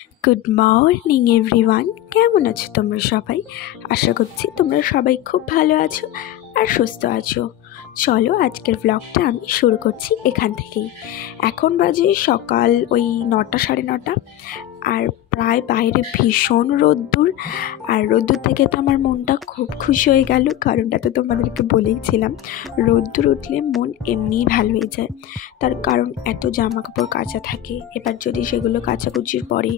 Good morning everyone, কেমন আছো তোমরা সবাই? আশা করছি তোমরা সবাই খুব ভালো আছো আর সুস্থ আছো। চলো আজকের ব্লগটা আমি শুরু করছি এখান থেকেই। এখন বাজে সকাল ওই 9টা 9:30, আর প্রায় বাইরে ভীষণ রোদ্দুর। আর রোদ্দুর থেকে তো আমার মনটা খুব খুশি হয়ে গেল, কারণটা তো তোমাদেরকে বলেইছিলাম, রোদ্দুর উঠলে মন এমনিই ভালো হয়ে যায়। তার কারণ এত জামা কাপড় কাচা থাকে, এবার যদি সেগুলো কাচাকুচির পরে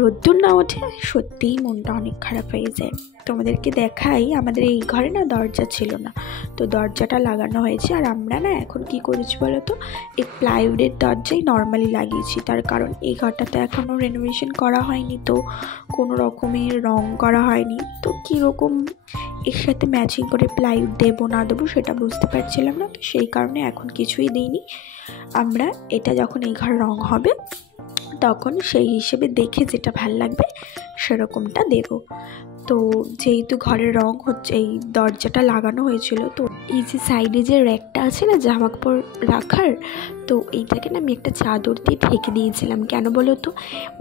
রোদ্দুর না ওঠে সত্যিই মনটা অনেক খারাপ হয়ে যায়। তোমাদেরকে দেখাই, আমাদের এই ঘরে না দরজা ছিল না, তো দরজাটা লাগানো হয়েছে। আর আমরা না এখন কি করেছি বলো তো, এই প্লাইউডের দরজাই নর্মালি লাগিয়েছি। তার কারণ এই ঘরটাতে এখনও রেনোভেশন করা হয়নি, তো কোনো রকমের রং করা হয়নি। তো কীরকম এর সাথে ম্যাচিং করে প্লাইউড দেবো না দেবো সেটা বুঝতে পারছিলাম না, তো সেই কারণে এখন কিছুই দিইনি। আমরা এটা যখন এই ঘর রং হবে তখন সেই হিসেবে দেখে যেটা ভাল লাগবে সেরকমটা দেব। তো যেহেতু ঘরের রং হচ্ছে, এই দরজাটা লাগানো হয়েছিল, তো এই যে সাইডে যে র্যাকটা আছে না জামা কাপড় রাখার, তো এইটাকে না আমি একটা চাদর দিয়ে ঢেকে দিয়েছিলাম। কেন বলো তো,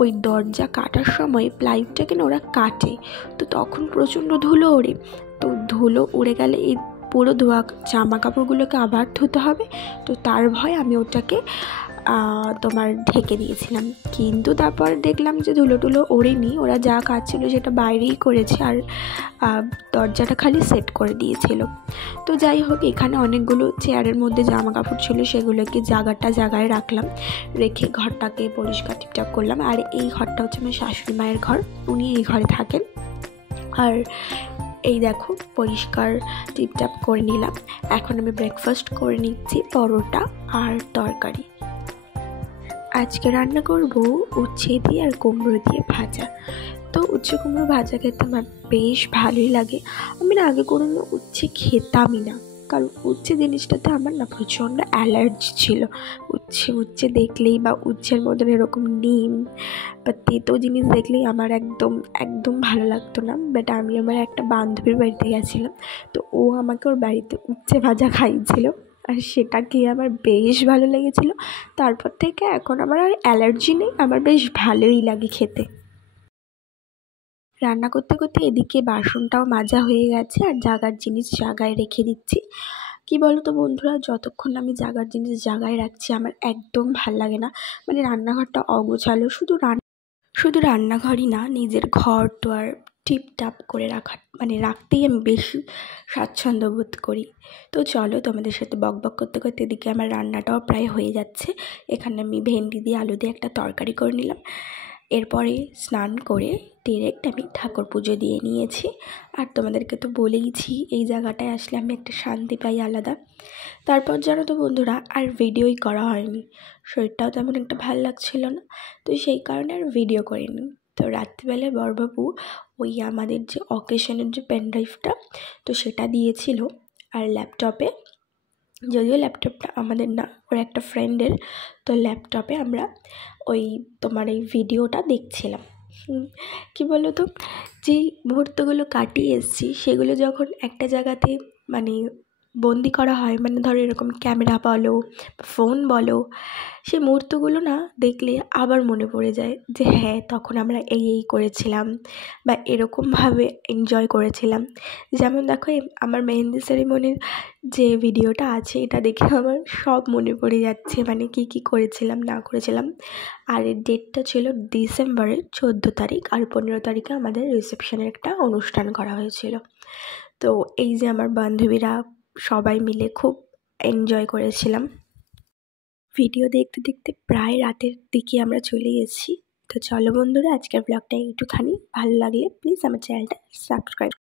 ওই দরজা কাটার সময় প্লাইউডটাকে না ওরা কাটে, তো তখন প্রচণ্ড ধুলো ওড়ে। তো ধুলো উড়ে গেলে এই পুরো ধোয়া জামা কাপড়গুলোকে আবার ধুতে হবে, তো তার ভয় আমি ওটাকে তোমার ঢেকে দিয়েছিলাম। কিন্তু তারপর দেখলাম যে ধুলো টুলো ওড়েনি, ওরা যা কাজ ছিল সেটা বাইরেই করেছে, আর দরজাটা খালি সেট করে দিয়েছিল। তো যাই হোক, এখানে অনেকগুলো চেয়ারের মধ্যে জামা কাপড় ছিল, সেগুলোকে জায়গায় রাখলাম, রেখে ঘরটাকে পরিষ্কার টিপটাপ করলাম। আর এই ঘরটা হচ্ছে আমার শাশুড়ি মায়ের ঘর, উনি এই ঘরে থাকেন। আর এই দেখো পরিষ্কার টিপটাপ করে নিলাম। এখন আমি ব্রেকফাস্ট করে নিচ্ছি, পরোটা আর তরকারি। আজকে রান্না করব উচ্ছে দিয়ে আর কুমড়ো দিয়ে ভাজা। তো উচ্ছে কুমড়ো ভাজা খেতে আমার বেশ ভালোই লাগে। আমি না আগে কোনো উচ্ছে খেতামই না, কারণ উচ্ছে জিনিসটাতে আমার না প্রচণ্ড অ্যালার্জি ছিল। উচ্ছে দেখলেই বা উচ্ছের মতন এরকম ডিম বা তেতো জিনিস দেখলেই আমার একদম একদম ভালো লাগতো না। বাট আমি আমার একটা বান্ধবীর বাড়িতে গেছিলাম, তো ও আমাকে ওর বাড়িতে উচ্ছে ভাজা খাইয়েছিল, আর সেটা খেয়ে আমার বেশ ভালো লেগেছিলো। তারপর থেকে এখন আমার আর অ্যালার্জি নেই, আমার বেশ ভালোই লাগে খেতে। রান্না করতে করতে এদিকে বাসনটাও মাজা হয়ে গেছে, আর জাগার জিনিস জায়গায় রেখে দিচ্ছি। কি বলো তো বন্ধুরা, যতক্ষণ আমি জাগার জিনিস জায়গায় রাখছি আমার একদম ভাল লাগে না। মানে রান্নাঘরটা অগোছালো, শুধু রান্নাঘরই না, নিজের ঘর দোয়ার টিপটাপ করে রাখতেই আমি বেশি স্বাচ্ছন্দ্য বোধ করি। তো চলো, তোমাদের সাথে বকবক করতে করতে এদিকে আমার রান্নাটাও প্রায় হয়ে যাচ্ছে। এখানে আমি ভেন্ডি দিয়ে আলু দিয়ে একটা তরকারি করে নিলাম। এরপরে স্নান করে ডিরেক্ট আমি ঠাকুর পুজো দিয়ে নিয়েছি। আর তোমাদেরকে তো বলেইছি, এই জায়গাটায় আসলে আমি একটা শান্তি পাই আলাদা। তারপর জানো তো বন্ধুরা, আর ভিডিওই করা হয়নি, শরীরটাও তেমন একটা ভালো লাগছিল না, তো সেই কারণে আর ভিডিও করিনি। তো রাত্রিবেলায় বড়বাবু ওই আমাদের যে অকেশনের যে পেনড্রাইভটা, তো সেটা দিয়েছিল। আর ল্যাপটপে, যদিও ল্যাপটপটা আমাদের না, ওর একটা ফ্রেন্ডের, তো ল্যাপটপে আমরা ওই তোমার এই ভিডিওটা দেখছিলাম। কী বলো তো, যেই মুহূর্তগুলো কাটিয়ে এসেছি সেগুলো যখন একটা জায়গাতে মানে বন্দি করা হয়, মানে ধরো এরকম ক্যামেরা বলো, ফোন বলো, সেই মুহূর্তগুলো না দেখলে আবার মনে পড়ে যায় যে হ্যাঁ, তখন আমরা এই করেছিলাম বা এরকমভাবে এনজয় করেছিলাম। যেমন দেখো, আমার মেহেন্দি সেরিমনির যে ভিডিওটা আছে, এটা দেখে আমার সব মনে পড়ে যাচ্ছে, মানে কী করেছিলাম না করেছিলাম। আর এর ডেটটা ছিল ডিসেম্বরের 14 তারিখ, আর 15 তারিখে আমাদের রিসেপশনের একটা অনুষ্ঠান করা হয়েছিল। তো এই যে আমার বান্ধবীরা সবাই মিলে খুব এনজয় করেছিলাম। ভিডিও দেখতে দেখতে প্রায় রাতের দিকে আমরা চলে এসেছি। তো চলো বন্ধুরা, আজকের ব্লগটা একটুখানি ভালো লাগলে প্লিজ আমার চ্যানেলটা সাবস্ক্রাইব